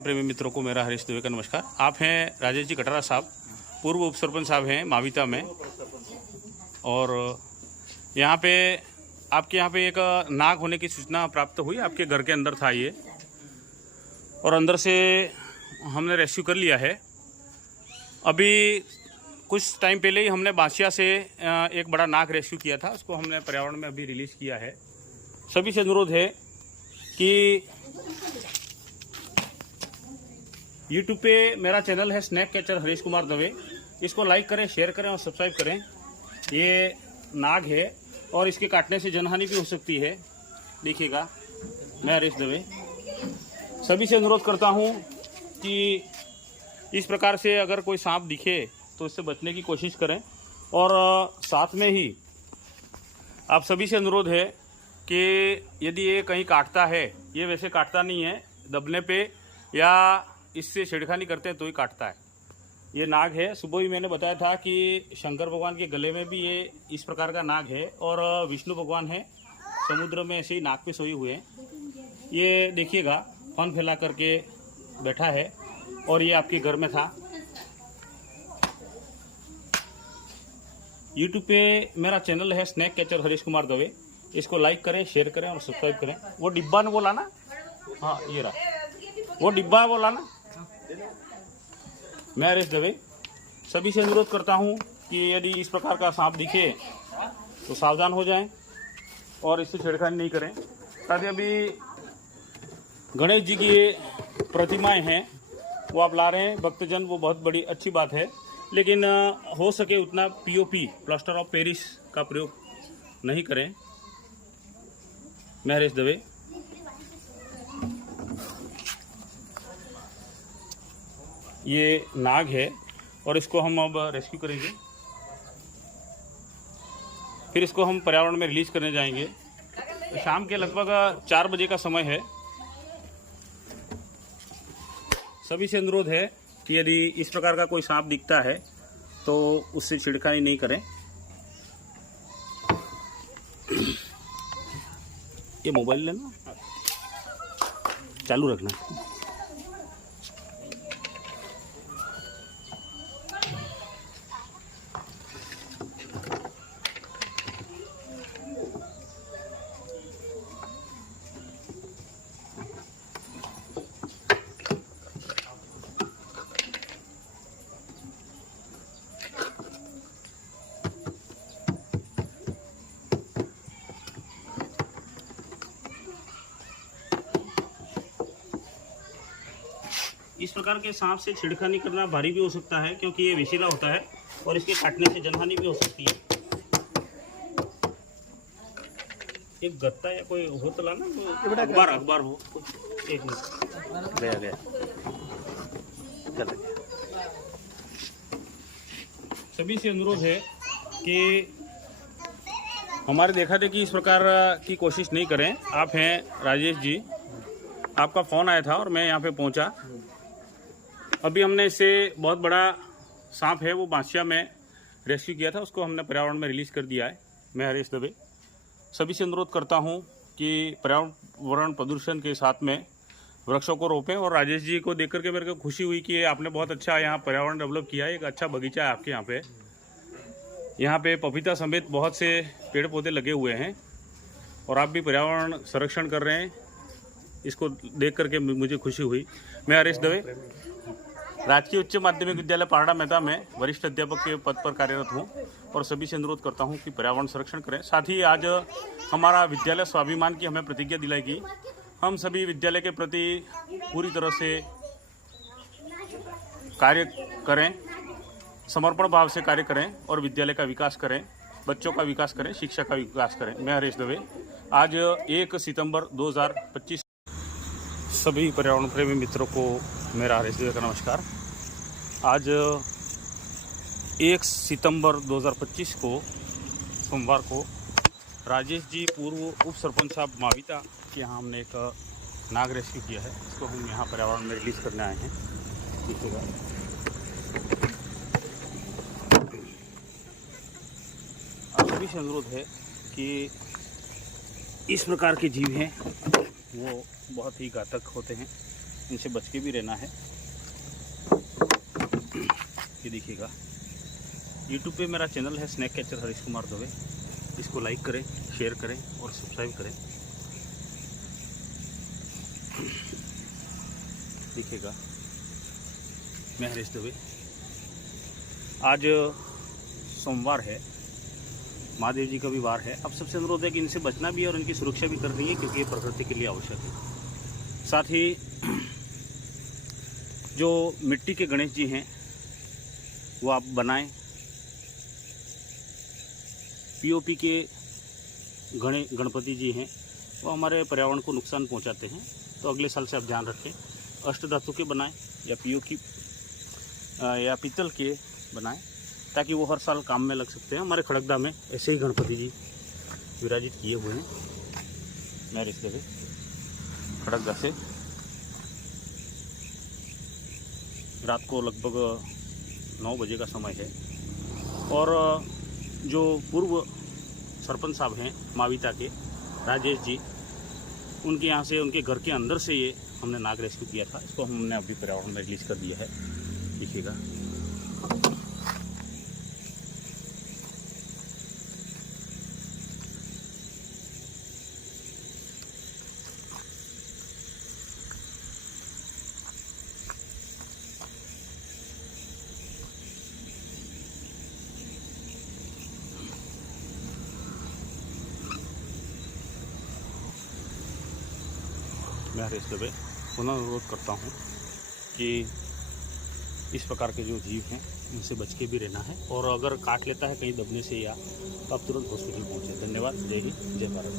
प्रेमी मित्रों को मेरा हरीश दुबे का नमस्कार। आप हैं राजेश जी कटरा साहब, पूर्व उप सरपंच साहब हैं माविता में। और यहाँ पे आपके यहाँ पे एक नाग होने की सूचना प्राप्त हुई। आपके घर के अंदर था ये, और अंदर से हमने रेस्क्यू कर लिया है। अभी कुछ टाइम पहले ही हमने बांसिया से एक बड़ा नाग रेस्क्यू किया था, उसको हमने पर्यावरण में अभी रिलीज़ किया है। सभी से अनुरोध है कि यूट्यूब पे मेरा चैनल है स्नैक कैचर हरीश कुमार दवे, इसको लाइक करें, शेयर करें और सब्सक्राइब करें। ये नाग है और इसके काटने से जनहानि भी हो सकती है। देखिएगा, मैं हरीश दवे सभी से अनुरोध करता हूँ कि इस प्रकार से अगर कोई सांप दिखे तो इससे बचने की कोशिश करें। और साथ में ही आप सभी से अनुरोध है कि यदि ये कहीं काटता है, ये वैसे काटता नहीं है, दबने पे या इससे छेड़खानी करते हैं तो ही काटता है। ये नाग है। सुबह ही मैंने बताया था कि शंकर भगवान के गले में भी ये इस प्रकार का नाग है, और विष्णु भगवान है समुद्र में ऐसे ही नाग पे सोए हुए हैं। ये देखिएगा, फन फैला करके बैठा है, और ये आपके घर में था। यूट्यूब पे मेरा चैनल है स्नैक कैचर हरीश कुमार दवे, इसको लाइक करें, शेयर करें और सब्सक्राइब करें। वो डिब्बा ने बोला ना, हाँ ये रहा वो डिब्बा बोला ना। मैं हरीश दवे सभी से अनुरोध करता हूं कि यदि इस प्रकार का सांप दिखे तो सावधान हो जाएं और इससे छेड़खानी नहीं करें। ताकि अभी गणेश जी की प्रतिमाएं हैं वो आप ला रहे हैं भक्तजन, वो बहुत बड़ी अच्छी बात है, लेकिन हो सके उतना पीओपी प्लास्टर ऑफ पेरिस का प्रयोग नहीं करें। मैं हरीश दवे। ये नाग है और इसको हम अब रेस्क्यू करेंगे, फिर इसको हम पर्यावरण में रिलीज करने जाएंगे। शाम के लगभग 4 बजे का समय है। सभी से अनुरोध है कि यदि इस प्रकार का कोई सांप दिखता है तो उससे छिड़कानी नहीं करें। ये मोबाइल लेना, चालू रखना। इस प्रकार के सांप से छिड़खानी करना भारी भी हो सकता है, क्योंकि ये विषैला होता है और इसके काटने से जनहानि भी हो सकती है। एक गत्ता या कोई हो तो लाना, अखबार हो। एक मिनट, गया चल गया। सभी से अनुरोध है कि हमारे देखा देखी इस प्रकार की कोशिश नहीं करें। आप हैं राजेश जी, आपका फ़ोन आया था और मैं यहाँ पे पहुँचा। अभी हमने इससे बहुत बड़ा सांप है वो बांसिया में रेस्क्यू किया था, उसको हमने पर्यावरण में रिलीज़ कर दिया है। मैं हरीश दवे सभी से अनुरोध करता हूं कि पर्यावरण प्रदूषण के साथ में वृक्षों को रोपें। और राजेश जी को देख करके मेरे को खुशी हुई कि आपने बहुत अच्छा यहाँ पर्यावरण डेवलप किया है। एक अच्छा बगीचा है आपके यहाँ पे पपीता समेत बहुत से पेड़ पौधे लगे हुए हैं, और आप भी पर्यावरण संरक्षण कर रहे हैं। इसको देख करके मुझे खुशी हुई। मैं हरीश दवे राजकीय उच्च माध्यमिक विद्यालय पारड़ा मेहता में वरिष्ठ अध्यापक के पद पर कार्यरत हूं, और सभी से अनुरोध करता हूं कि पर्यावरण संरक्षण करें। साथ ही आज हमारा विद्यालय स्वाभिमान की हमें प्रतिज्ञा दिलाई गई। हम सभी विद्यालय के प्रति पूरी तरह से कार्य करें, समर्पण भाव से कार्य करें और विद्यालय का विकास करें, बच्चों का विकास करें, शिक्षा का विकास करें। मैं हरीश दवे। आज 1 सितंबर 2025 सभी पर्यावरण प्रेमी मित्रों को मेरा हरीश दवे का नमस्कार। आज 1 सितंबर 2025 को सोमवार को राजेश जी पूर्व उप सरपंच साहब माविता के यहाँ हमने एक नाग रेस्क्यू किया है। इसको हम यहाँ पर्यावरण में रिलीज़ करने आए हैं। देखिएगा, आप सभी से अनुरोध है कि इस प्रकार के जीव हैं वो बहुत ही घातक होते हैं। इनसे बच के भी रहना है। ये देखिएगा, यूट्यूब पे मेरा चैनल है स्नैक कैचर हरीश कुमार दवे। इसको लाइक करें, शेयर करें और सब्सक्राइब करें। देखिएगा, मैं हरीश दवे। आज सोमवार है, महादेव जी का भी वार है। अब सबसे अनुरोध है कि इनसे बचना भी है और इनकी सुरक्षा भी करनी है, क्योंकि ये प्रकृति के लिए आवश्यक है। साथ ही जो मिट्टी के गणेश जी हैं वो आप बनाएं। पीओपी के गणपति जी हैं वो हमारे पर्यावरण को नुकसान पहुंचाते हैं, तो अगले साल से आप ध्यान रखें। अष्ट धातु के बनाएं या पीओपी या पीतल के बनाएं, ताकि वो हर साल काम में लग सकते हैं। हमारे खड़गदा में ऐसे ही गणपति जी विराजित किए हुए हैं। मैं रिश्ते से खड़गदा से रात को लगभग 9 बजे का समय है, और जो पूर्व सरपंच साहब हैं माविता के, राजेश जी, उनके यहाँ से, उनके घर के अंदर से ये हमने नाग रेस्क्यू किया था। इसको हमने अभी पर्यावरण में रिलीज कर दिया है। देखिएगा, मैं हरीश दवे पुनः अनुरोध करता हूँ कि इस प्रकार के जो जीव हैं उनसे बच के भी रहना है, और अगर काट लेता है कहीं दबने से या, तो आप तुरंत हॉस्पिटल पहुँचे। धन्यवाद। जय हिंद, जय भारत।